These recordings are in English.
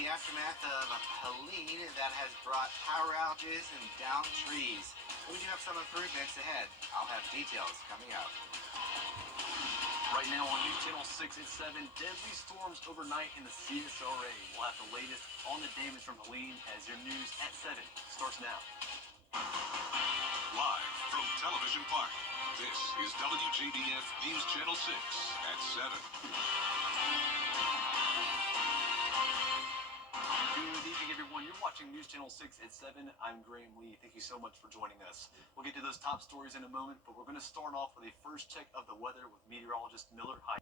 the aftermath of Helene that has brought power outages and downed trees. We do have some improvements ahead. I'll have details coming up. Right now on News Channel 6 at 7, deadly storms overnight in the CSRA. We'll have the latest on the damage from Helene as your news at 7 starts now. Live from Television Park, this is WJBF News Channel 6 at 7. Good evening, everyone. You're watching News Channel 6 at 7. I'm Graham Lee. Thank you so much for joining us. We'll get to those top stories in a moment, but we're going to start off with a first check of the weather with meteorologist Miller. Hi,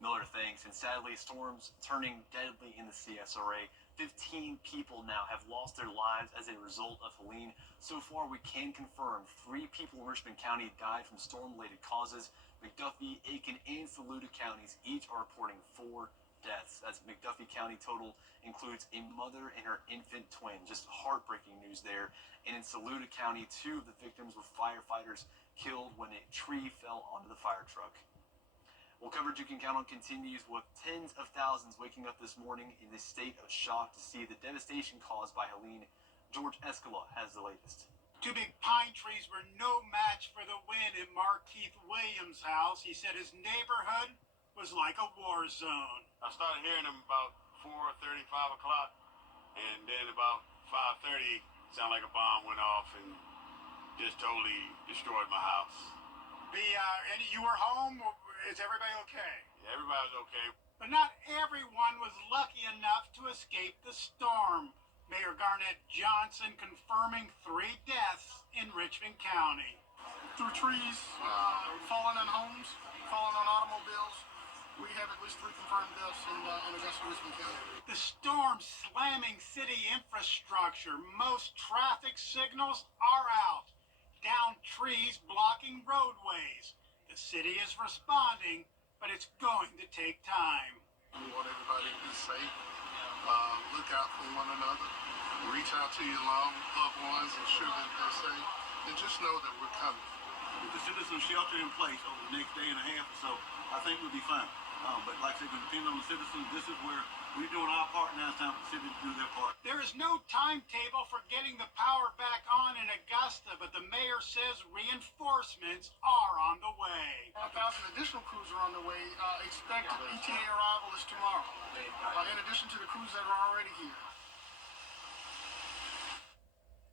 Miller, thanks. And sadly, storms turning deadly in the CSRA. 15 people now have lost their lives as a result of Helene. So far, we can confirm 3 people in Richmond County died from storm-related causes. McDuffie, Aiken, and Saluda counties each are reporting 4 deaths. As McDuffie County total includes a mother and her infant twin. Just heartbreaking news there. And in Saluda County, 2 of the victims were firefighters killed when a tree fell onto the fire truck. Well, coverage you can count on continues with tens of thousands waking up this morning in a state of shock to see the devastation caused by Helene. George Escala has the latest. 2 big pine trees were no match for the wind in Mark Keith Williams' house. He said his neighborhood was like a war zone. I started hearing them about 4:30, 5 o'clock, and then about 5:30, sounded like a bomb went off and just totally destroyed my house. And you were home? Is everybody okay? Yeah, everybody's okay. But not everyone was lucky enough to escape the storm. Mayor Garnett Johnson confirming 3 deaths in Richmond County. Through trees, falling on homes, falling on automobiles. We have at least 3 confirmed deaths in Augusta, Richmond County. The storm slamming city infrastructure. Most traffic signals are out. Down trees blocking roadways. The city is responding, but it's going to take time. We want everybody to be safe. Look out for one another. Reach out to your loved ones, ensure that they're safe, and just know that we're coming. With the citizens shelter in place over the next day and a half or so, I think we'll be fine. But like I said, it depends on the citizens. This is where we're doing our part. Now it's time for the city to do their part. There is no timetable for getting the power back on in Augusta, but the mayor says reinforcements are on the way. 1,000 additional crews are on the way. Expected ETA arrival is tomorrow, in addition to the crews that are already here.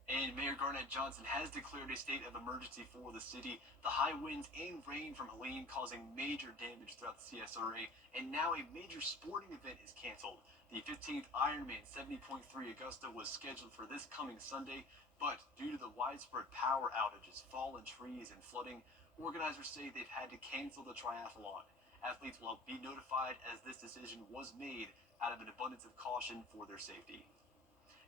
And Mayor Garnett Johnson has declared a state of emergency for the city. The high winds and rain from Helene causing major damage throughout the CSRA. And now a major sporting event is canceled. The 15th Ironman 70.3 Augusta was scheduled for this coming Sunday, but due to the widespread power outages, fallen trees, and flooding, organizers say they've had to cancel the triathlon. Athletes will be notified as this decision was made out of an abundance of caution for their safety.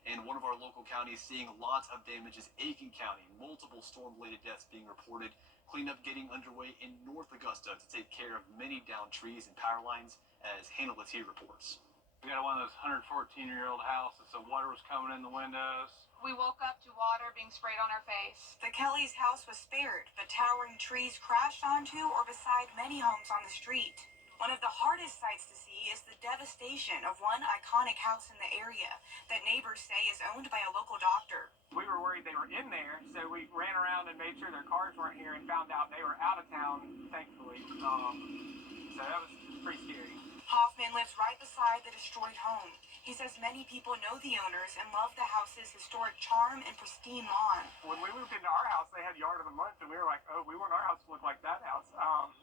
And one of our local counties seeing lots of damage is Aiken County. Multiple storm-related deaths being reported. Cleanup getting underway in North Augusta to take care of many downed trees and power lines, as Hannah Latia reports. We got one of those 114-year-old houses, so water was coming in the windows. We woke up to water being sprayed on our face. The Kelly's house was spared, but towering trees crashed onto or beside many homes on the street. One of the hardest sights to see is the devastation of one iconic house in the area that neighbors say is owned by a local doctor. We were worried they were in there, so we ran around and made sure their cars weren't here and found out they were out of town, thankfully. So that was pretty scary. Hoffman lives right beside the destroyed home. He says many people know the owners and love the house's historic charm and pristine lawn. When we moved into our house, they had yard of the month, and we were like, oh, we want our house to look like that house.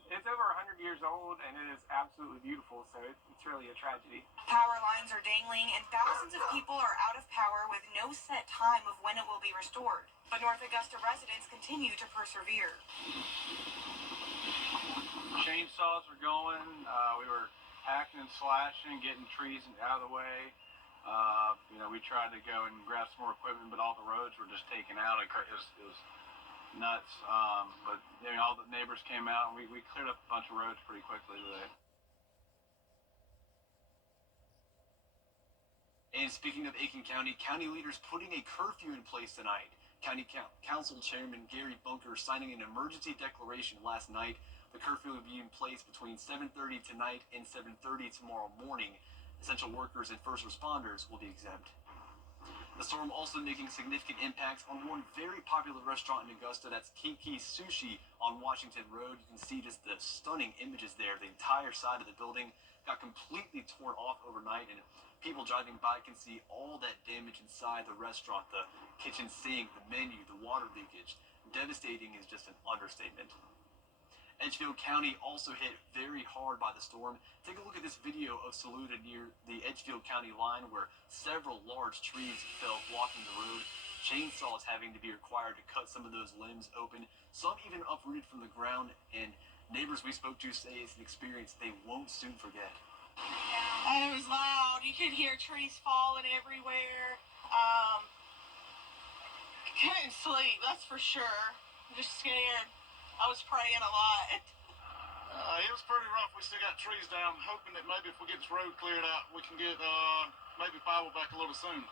It's over 100 years old, and it is absolutely beautiful, so it's really a tragedy. Power lines are dangling, and thousands of people are out of power with no set time of when it will be restored. But North Augusta residents continue to persevere. Chainsaws were going. We were hacking and slashing, getting trees out of the way. We tried to go and grab some more equipment, but all the roads were just taken out. It was nuts. But all the neighbors came out, and we cleared up a bunch of roads pretty quickly today. And speaking of Aiken County, county leaders putting a curfew in place tonight. County Council Chairman Gary Bunker signing an emergency declaration last night. The curfew will be in place between 7:30 tonight and 7:30 tomorrow morning. Essential workers and first responders will be exempt. The storm also making significant impacts on one very popular restaurant in Augusta. That's Kiki's Sushi on Washington Road. You can see just the stunning images there. The entire side of the building got completely torn off overnight, and people driving by can see all that damage inside the restaurant, the kitchen sink, the menu, the water leakage. Devastating is just an understatement. Edgefield County also hit very hard by the storm. Take a look at this video of Saluda near the Edgefield County line where several large trees fell blocking the road. Chainsaws having to be required to cut some of those limbs open, some even uprooted from the ground, and neighbors we spoke to say it's an experience they won't soon forget. And it was loud. You could hear trees falling everywhere. Couldn't sleep, that's for sure. I'm just scared. I was praying a lot. It was pretty rough. We still got trees down, hoping that maybe if we get this road cleared out, we can get maybe power back a little sooner.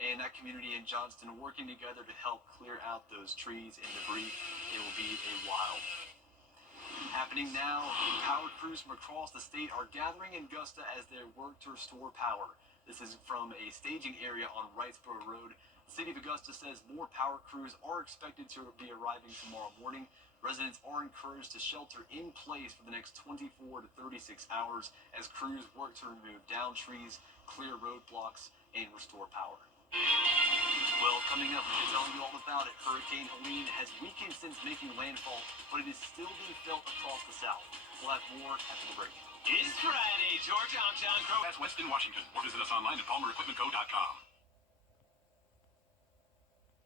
And that community in Johnston working together to help clear out those trees and debris. It will be a while. Happening now, power crews from across the state are gathering in Augusta as they work to restore power. This is from a staging area on Wrightsboro Road. The city of Augusta says more power crews are expected to be arriving tomorrow morning. Residents are encouraged to shelter in place for the next 24 to 36 hours as crews work to remove down trees, clear roadblocks, and restore power. Well, coming up, we're telling you all about it. Hurricane Helene has weakened since making landfall, but it is still being felt across the South. We'll have more after the break. It's Friday, Georgia. I'm John Crow. That's Weston, Washington. Or visit us online at palmerequipmentco.com.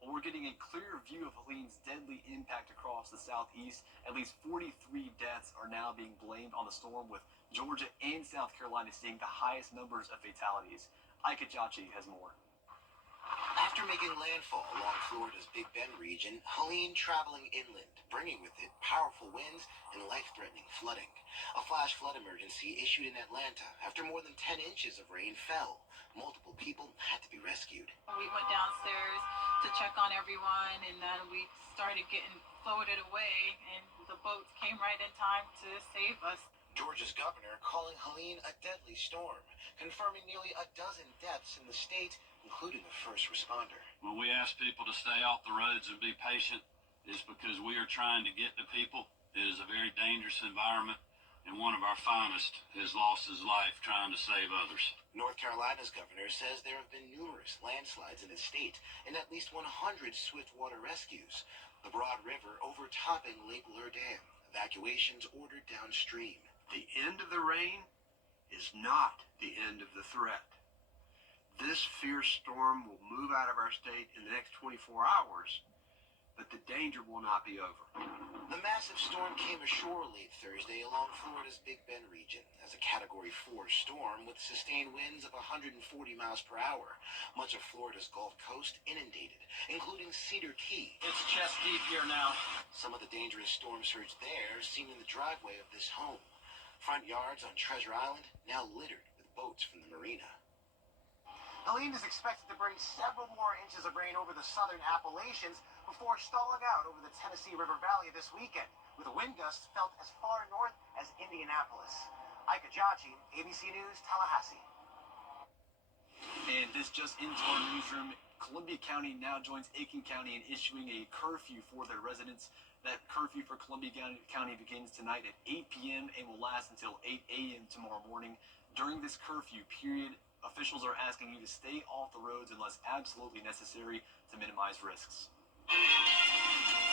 We're getting a clear view of Helene's deadly impact across the southeast. At least 43 deaths are now being blamed on the storm, with Georgia and South Carolina seeing the highest numbers of fatalities. Ike Ajachi has more. After making landfall along Florida's Big Bend region, Helene traveling inland, bringing with it powerful winds and life-threatening flooding. A flash flood emergency issued in Atlanta after more than 10 inches of rain fell. Multiple people had to be rescued. We went downstairs to check on everyone, and then we started getting floated away, and the boats came right in time to save us. Georgia's governor calling Helene a deadly storm, confirming nearly a dozen deaths in the state, including a first responder. When we ask people to stay off the roads and be patient, it's because we are trying to get to people. It is a very dangerous environment, and one of our finest has lost his life trying to save others. North Carolina's governor says there have been numerous landslides in the state and at least 100 swiftwater rescues. The Broad River overtopping Lake Lure Dam. Evacuations ordered downstream. The end of the rain is not the end of the threat. This fierce storm will move out of our state in the next 24 hours, but the danger will not be over. The massive storm came ashore late Thursday along Florida's Big Bend region as a Category 4 storm with sustained winds of 140 miles per hour. Much of Florida's Gulf Coast inundated, including Cedar Key. It's chest deep here now. Some of the dangerous storm surge there seen in the driveway of this home. Front yards on Treasure Island now littered with boats from the marina. Helene is expected to bring several more inches of rain over the southern Appalachians before stalling out over the Tennessee River Valley this weekend, with wind gusts felt as far north as Indianapolis. Ike Ajachi, ABC News, Tallahassee. And this just into our newsroom. Columbia County now joins Aiken County in issuing a curfew for their residents. That curfew for Columbia County begins tonight at 8 p.m. and will last until 8 a.m. tomorrow morning. During this curfew period, officials are asking you to stay off the roads unless absolutely necessary to minimize risks.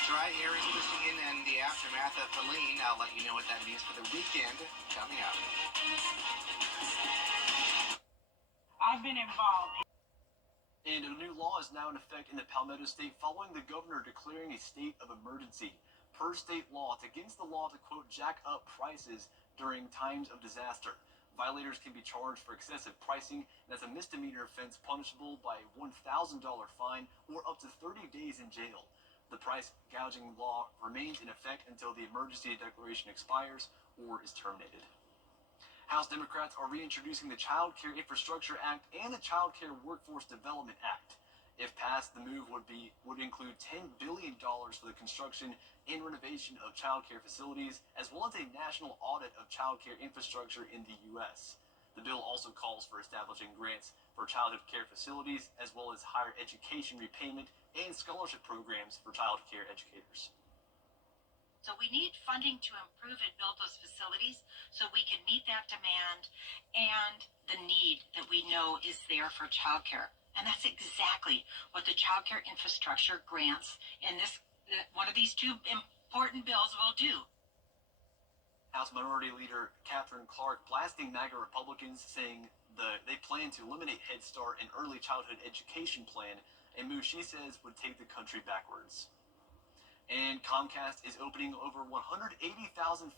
Dry air is pushing in and the aftermath of Helene. I'll let you know what that means for the weekend coming up. I've been involved. And a new law is now in effect in the Palmetto State following the governor declaring a state of emergency. Per state law, it's against the law to, quote, jack up prices during times of disaster. Violators can be charged for excessive pricing, and that's a misdemeanor offense punishable by a $1,000 fine or up to 30 days in jail. The price gouging law remains in effect until the emergency declaration expires or is terminated. House Democrats are reintroducing the Child Care Infrastructure Act and the Child Care Workforce Development Act. If passed, the move would include $10 billion for the construction and renovation of child care facilities, as well as a national audit of child care infrastructure in the U.S. The bill also calls for establishing grants for childhood care facilities, as well as higher education repayment and scholarship programs for child care educators. So we need funding to improve and build those facilities so we can meet that demand and the need that we know is there for childcare. And that's exactly what the childcare infrastructure grants in one of these two important bills will do. House Minority Leader Catherine Clark blasting MAGA Republicans, saying they plan to eliminate Head Start and early childhood education plan, a move she says would take the country backwards. And Comcast is opening over 180,000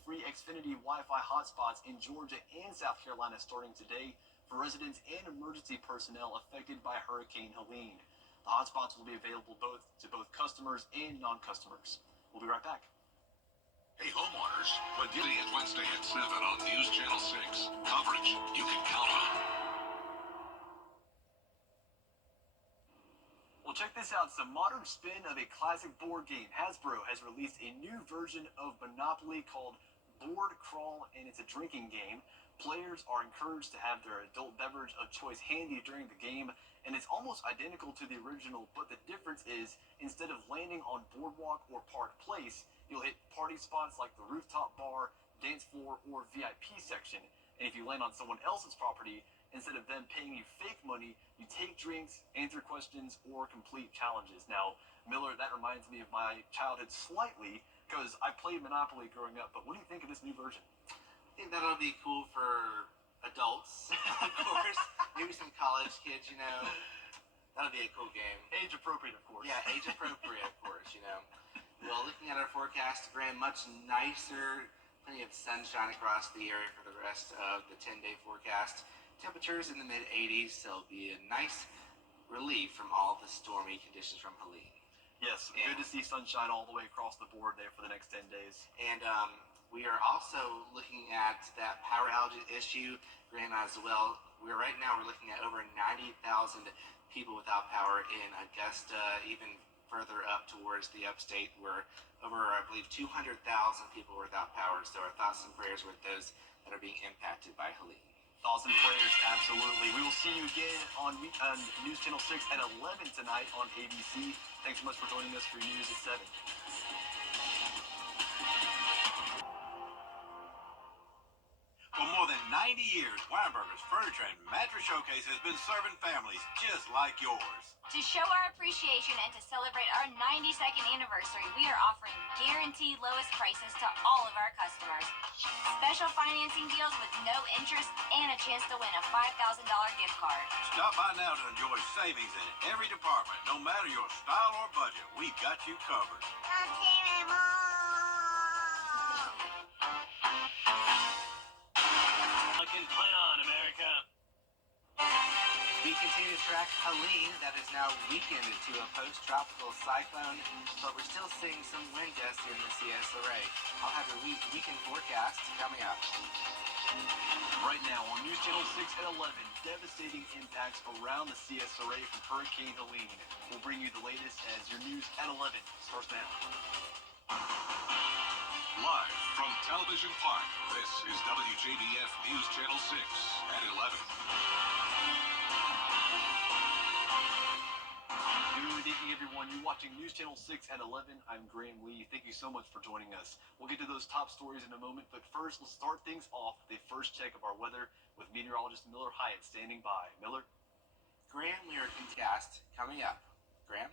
free Xfinity Wi-Fi hotspots in Georgia and South Carolina starting today for residents and emergency personnel affected by Hurricane Helene. The hotspots will be available to both customers and non-customers. We'll be right back. Hey homeowners, Wednesday at 7 on News Channel 6. Coverage you can count on. Well, check this out. Some modern spin of a classic board game. Hasbro has released a new version of Monopoly called Board Crawl, and it's a drinking game. Players are encouraged to have their adult beverage of choice handy during the game, and it's almost identical to the original, but the difference is instead of landing on Boardwalk or Park Place, you'll hit party spots like the rooftop bar, dance floor, or VIP section. And if you land on someone else's property, instead of them paying you fake money, you take drinks, answer questions, or complete challenges. Now, Miller, that reminds me of my childhood slightly, because I played Monopoly growing up, but what do you think of this new version? I think that'll be cool for adults, of course. Maybe some college kids, you know. That'll be a cool game. Age appropriate, of course. Yeah, age appropriate, of course, you know. Well, looking at our forecast, Graham, much nicer. Plenty of sunshine across the area for the rest of the 10-day forecast. Temperatures in the mid-80s, so it'll be a nice relief from all the stormy conditions from Helene. Yes, good to see sunshine all the way across the board there for the next 10 days. And we are also looking at that power outage issue, Graham, as well. We're looking at over 90,000 people without power in Augusta, even further up towards the upstate, where over, I believe, 200,000 people were without power. So our thoughts and prayers with those that are being impacted by Helene. Thoughts and prayers, absolutely. We will see you again on News Channel 6 at 11 tonight on ABC. Thanks so much for joining us for News at 7. For more than 90 years, Weinberger's Furniture and Mattress Showcase has been serving families just like yours. To show our appreciation and to celebrate our 92nd anniversary, we are offering guaranteed lowest prices to all of our customers. Special financing deals with no interest and a chance to win a $5,000 gift card. Stop by now to enjoy savings in every department. No matter your style or budget, we've got you covered. Come see me, Mom! Play on, America. We continue to track Helene, that is now weakened into a post-tropical cyclone, but we're still seeing some wind gusts here in the CSRA. I'll have a weekend forecast coming up. Right now on News Channel 6 at 11, devastating impacts around the CSRA from Hurricane Helene. We'll bring you the latest as your news at 11 starts now. Live from Television Park, this is WJBF News Channel 6 at 11. Good evening, everyone. You're watching News Channel 6 at 11. I'm Graham Lee. Thank you so much for joining us. We'll get to those top stories in a moment, but first, let's start things off with a first check of our weather with meteorologist Miller Hyatt standing by. Miller? Graham, we are forecast coming up. Graham?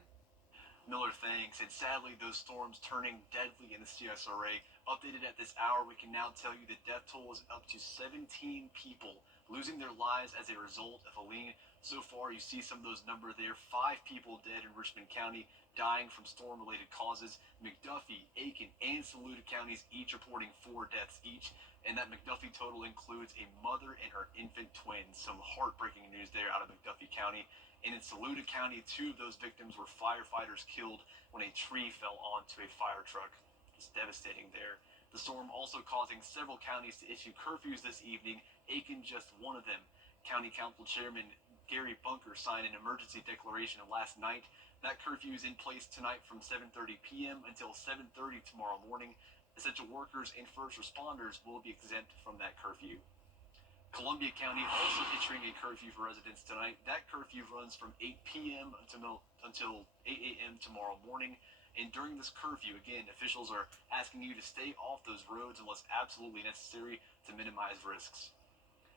Miller, thanks. And sadly, those storms turning deadly in the CSRA. Updated at this hour, we can now tell you the death toll is up to 17 people losing their lives as a result of Helene. So far, you see some of those numbers there. 5 people dead in Richmond County, dying from storm-related causes. McDuffie, Aiken, and Saluda counties each reporting 4 deaths each. And that McDuffie total includes a mother and her infant twin. Some heartbreaking news there out of McDuffie County. And in Saluda County, 2 of those victims were firefighters killed when a tree fell onto a fire truck. It's devastating there. The storm also causing several counties to issue curfews this evening. Aiken just one of them. County Council Chairman Gary Bunker signed an emergency declaration last night. That curfew is in place tonight from 7:30 p.m. until 7:30 tomorrow morning. Essential workers and first responders will be exempt from that curfew. Columbia County also issuing a curfew for residents tonight. That curfew runs from 8 p.m. until 8 a.m. tomorrow morning. And during this curfew, again, officials are asking you to stay off those roads unless absolutely necessary to minimize risks.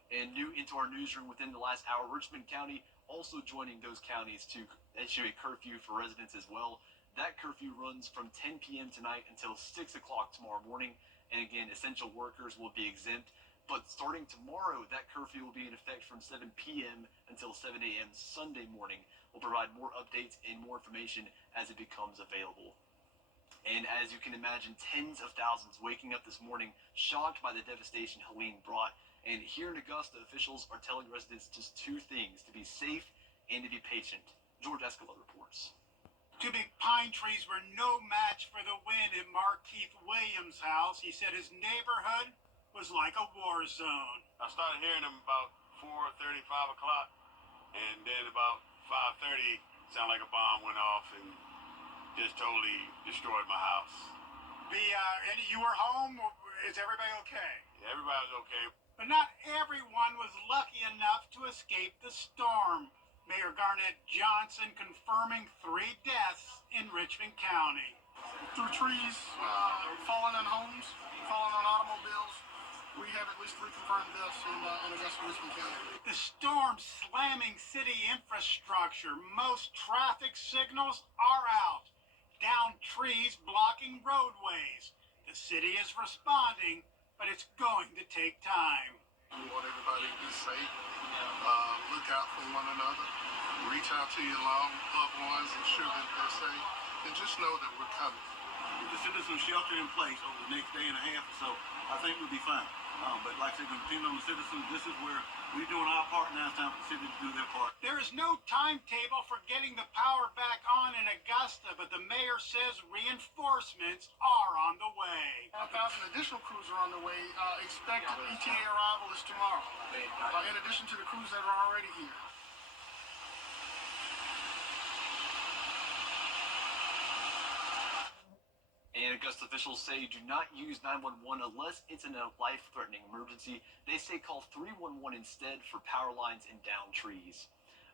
And new into our newsroom within the last hour, Richmond County also joining those counties to issue a curfew for residents as well. That curfew runs from 10 p.m. tonight until 6 o'clock tomorrow morning. And again, essential workers will be exempt. But starting tomorrow, that curfew will be in effect from 7 p.m. until 7 a.m. Sunday morning. We'll provide more updates and more information as it becomes available. And as you can imagine, tens of thousands waking up this morning shocked by the devastation Helene brought. And here in Augusta, officials are telling residents just two things: to be safe and to be patient. George Escalade reports. Two big pine trees were no match for the wind at Mark Keith Williams' house. He said his neighborhood was like a war zone. I started hearing them about 4:30, 5 o'clock, and then about 5:30, sounded like a bomb went off and just totally destroyed my house. And you were home? Is everybody okay? Yeah, everybody was okay. But not everyone was lucky enough to escape the storm. Mayor Garnett Johnson confirming 3 deaths in Richmond County. Through trees, falling on homes, falling on automobiles. We have at least 3 confirmed deaths in Augusta, Richmond County. The storm slamming city infrastructure. Most traffic signals are out. Down trees blocking roadways. The city is responding, but it's going to take time. We want everybody to be safe. Look out for one another. Reach out to your loved ones, ensure that they're safe, and just know that we're coming. If the citizens shelter in place over the next day and a half or so, I think we'll be fine. But like I said, depending on the citizens, this is where we're doing our part, now it's time for the city to do their part. There is no timetable for getting the power back on in Augusta, but the mayor says reinforcements are on the way. 1,000 additional crews are on the way. Expected ETA arrival is tomorrow, in addition to the crews that are already here. And Augusta officials say do not use 911 unless it's in a life-threatening emergency. They say call 311 instead for power lines and down trees.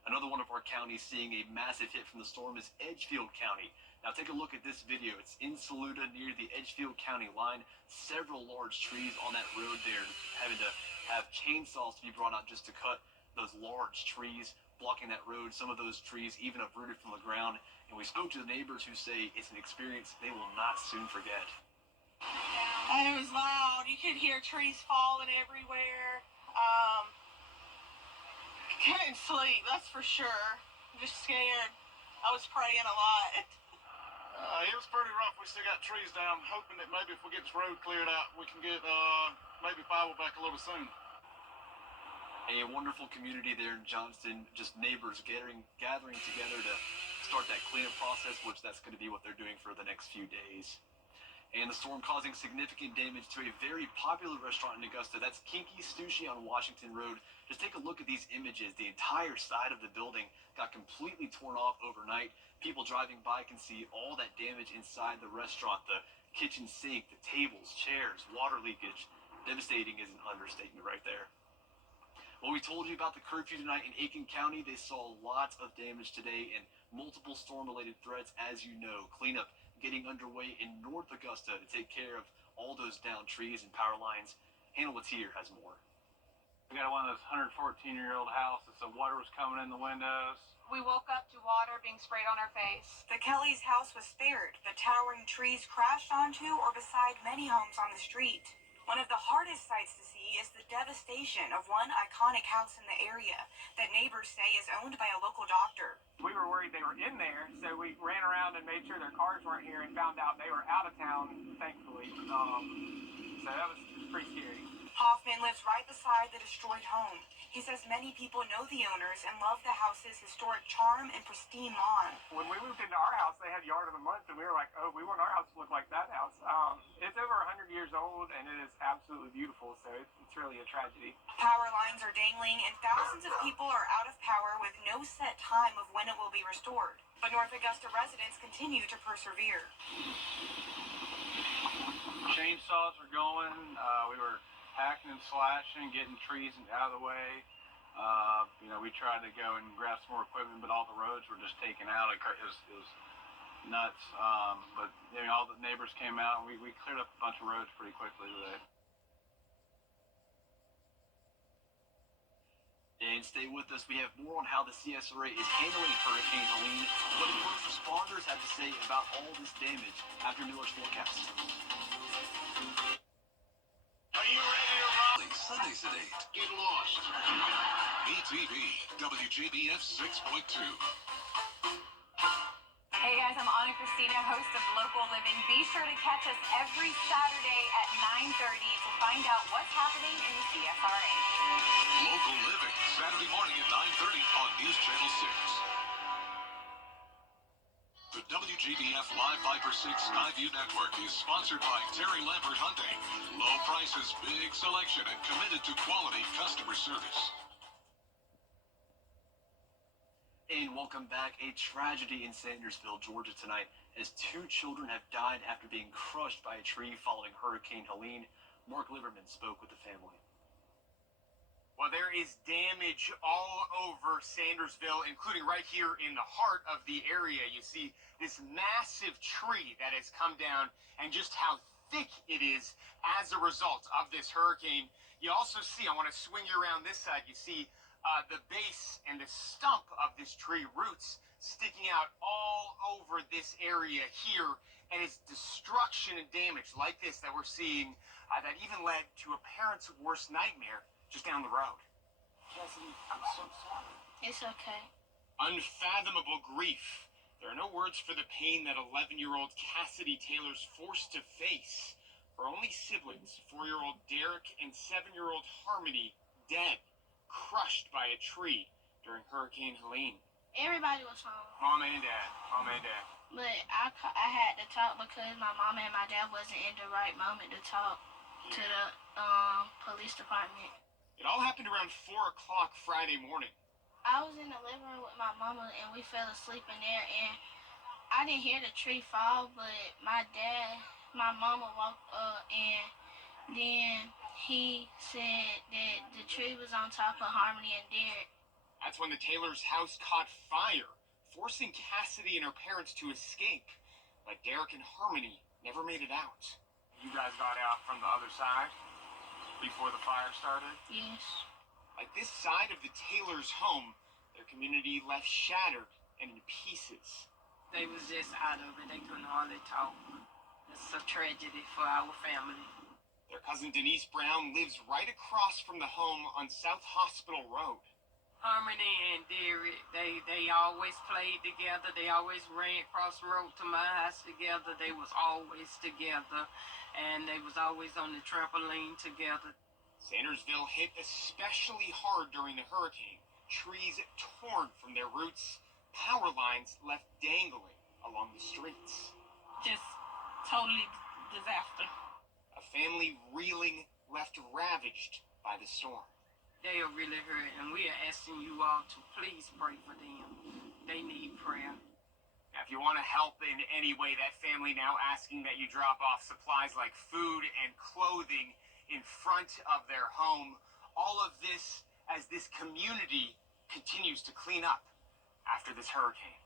Another one of our counties seeing a massive hit from the storm is Edgefield County. Now take a look at this video. It's in Saluda near the Edgefield County line. Several large trees on that road there, having to have chainsaws to be brought out just to cut those large trees blocking that road. Some of those trees even uprooted from the ground. And we spoke to the neighbors who say it's an experience they will not soon forget. And it was loud. You could hear trees falling everywhere. Couldn't sleep, that's for sure. I'm just scared. I was praying a lot. It was pretty rough. We still got trees down, hoping that maybe if we get this road cleared out, we can get maybe power back a little soon. A wonderful community there in Johnston, just neighbors gathering together to start that cleanup process, which that's going to be what they're doing for the next few days. And the storm causing significant damage to a very popular restaurant in Augusta. That's Kinky's Sushi on Washington Road. Just take a look at these images. The entire side of the building got completely torn off overnight. People driving by can see all that damage inside the restaurant. The kitchen sink, the tables, chairs, water leakage. Devastating is an understatement right there. Well, we told you about the curfew tonight in Aiken County. They saw lots of damage today and multiple storm-related threats, as you know. Cleanup getting underway in North Augusta to take care of all those downed trees and power lines. Hannah Latier has more. We got one of those 114-year-old houses, so water was coming in the windows. We woke up to water being sprayed on our face. The Kellys' house was spared, but towering trees crashed onto or beside many homes on the street. One of the hardest sights to see is the devastation of one iconic house in the area that neighbors say is owned by a local doctor. We were worried they were in there, so we ran around and made sure their cars weren't here and found out they were out of town, thankfully. So that was pretty scary. Hoffman lives right beside the destroyed home. He says many people know the owners and love the house's historic charm and pristine lawn. When we moved into our house, they had yard of the month, and we were like, oh, we want our house to look like that house. It's over 100 years old, and it is absolutely beautiful, so it's really a tragedy. Power lines are dangling, and thousands of people are out of power with no set time of when it will be restored. But North Augusta residents continue to persevere. Chainsaws were going. We were hacking and slashing, getting trees out of the way. We tried to go and grab some more equipment, but all the roads were just taken out. It was nuts. But all the neighbors came out, and we cleared up a bunch of roads pretty quickly today. And stay with us. We have more on how the CSRA is handling Hurricane Helene, what the first responders have to say about all this damage after Miller's forecast. Are you ready to rally? Sundays at 8. Get lost. BTV, WJBF 6.2. Hey guys, I'm Anna Christina, host of Local Living. Be sure to catch us every Saturday at 9:30 to find out what's happening in the CSRA. Local Living, Saturday morning at 9:30 on News Channel 6. The WJBF Live Viper 6 Skyview Network is sponsored by Terry Lambert Hyundai. Low prices, big selection, and committed to quality customer service. And welcome back. A tragedy in Sandersville, Georgia tonight as 2 children have died after being crushed by a tree following Hurricane Helene. Mark Liverman spoke with the family. Well, there is damage all over Sandersville, including right here in the heart of the area. You see this massive tree that has come down and just how thick it is as a result of this hurricane. You also see, I want to swing you around this side, you see the base and the stump of this tree, roots sticking out all over this area here, and it's destruction and damage like this that we're seeing that even led to a parent's worst nightmare just down the road. Cassidy, I'm so sorry. It's okay. Unfathomable grief. There are no words for the pain that 11-year-old Cassidy Taylor's forced to face. Her only siblings, 4-year-old Derek and 7-year-old Harmony, dead, crushed by a tree during Hurricane Helene. Everybody was home. Mom and Dad. But I had to talk because my mom and my dad wasn't in the right moment to talk to the police department. It all happened around 4 o'clock Friday morning. I was in the living room with my mama and we fell asleep in there, and I didn't hear the tree fall, but my mama walked up and then he said that the tree was on top of Harmony and Derek. That's when the Taylors' house caught fire, forcing Cassidy and her parents to escape. But Derek and Harmony never made it out. You guys got out from the other side before the fire started? Yes. Like this side of the Taylors' home, their community left shattered and in pieces. They was just out of it. They couldn't hardly talk. It's a tragedy for our family. Their cousin Denise Brown lives right across from the home on South Hospital Road. Harmony and Derek, they always played together. They always ran across the road to my house together. They was always together, and they was always on the trampoline together. Sandersville hit especially hard during the hurricane. Trees torn from their roots, power lines left dangling along the streets. Just totally disaster. A family reeling, left ravaged by the storm. They are really hurt, and we are asking you all to please pray for them. They need prayer. Now, if you want to help in any way, that family now asking that you drop off supplies like food and clothing in front of their home. All of this as this community continues to clean up after this hurricane.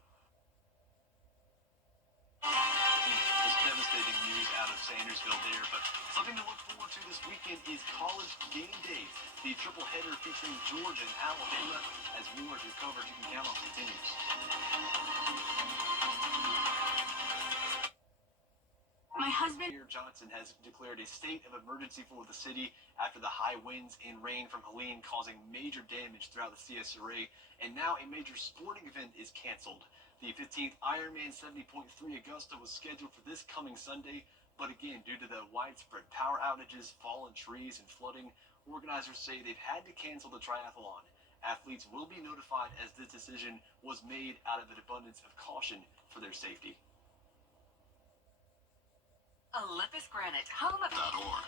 Just devastating news out of Sandersville there, but something to look forward to this weekend is college game day. The triple header featuring Georgia and Alabama as more of your coverage you can count on continues. My husband... Mayor Johnson has declared a state of emergency for the city after the high winds and rain from Helene causing major damage throughout the CSRA, and now a major sporting event is canceled. The 15th Ironman 70.3 Augusta was scheduled for this coming Sunday, but again, due to the widespread power outages, fallen trees, and flooding, organizers say they've had to cancel the triathlon. Athletes will be notified as this decision was made out of an abundance of caution for their safety. Olympus Granite, home of .org.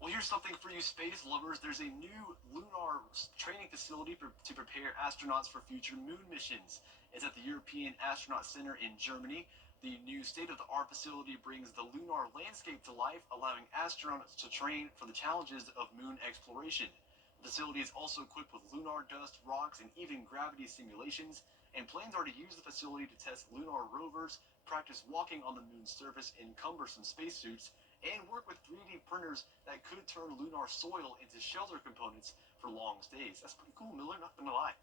Well, here's something for you space lovers. There's a new lunar training facility to prepare astronauts for future moon missions. It's at the European Astronaut Center in Germany. The new state-of-the-art facility brings the lunar landscape to life, allowing astronauts to train for the challenges of moon exploration. The facility is also equipped with lunar dust, rocks, and even gravity simulations, and plans are to use the facility to test lunar rovers, practice walking on the moon's surface in cumbersome spacesuits, and work with 3D printers that could turn lunar soil into shelter components for long stays. That's pretty cool, Miller, not gonna lie.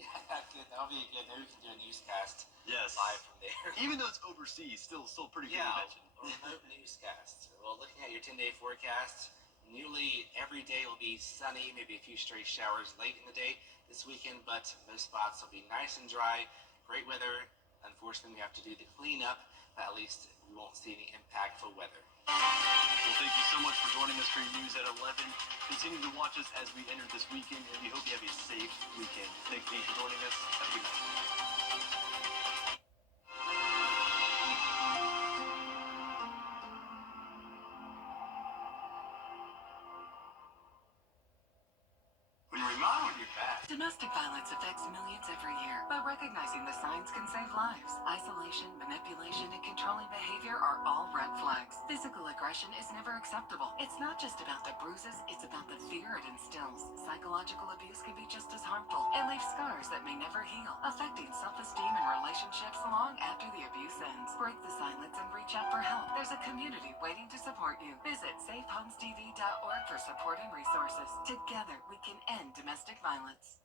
Yeah, good. That'll be good. Maybe we can do a newscast Yes. live from there. Even though it's overseas, still pretty good to mention. A remote newscast. Well, looking at your 10-day forecast, nearly every day will be sunny, maybe a few stray showers late in the day this weekend, but most spots will be nice and dry. Great weather. Unfortunately, we have to do the cleanup, but at least we won't see any impactful weather. Well, thank you so much for joining us for your news at 11. Continue to watch us as we enter this weekend, and we hope you have a safe weekend. Thank you for joining us. Have a good night. When you remodel your bath. Domestic violence affects millions every year, but recognizing the signs can save lives. Isolation, manipulation, and controlling behavior are all red flags. Physical aggression is never acceptable. It's not just about the bruises, it's about the fear it instills. Psychological abuse can be just as harmful and leave scars that may never heal, affecting self-esteem and relationships long after the abuse ends. Break the silence and reach out for help. There's a community waiting to support you. Visit safehomestv.org for support and resources. Together, we can end domestic violence.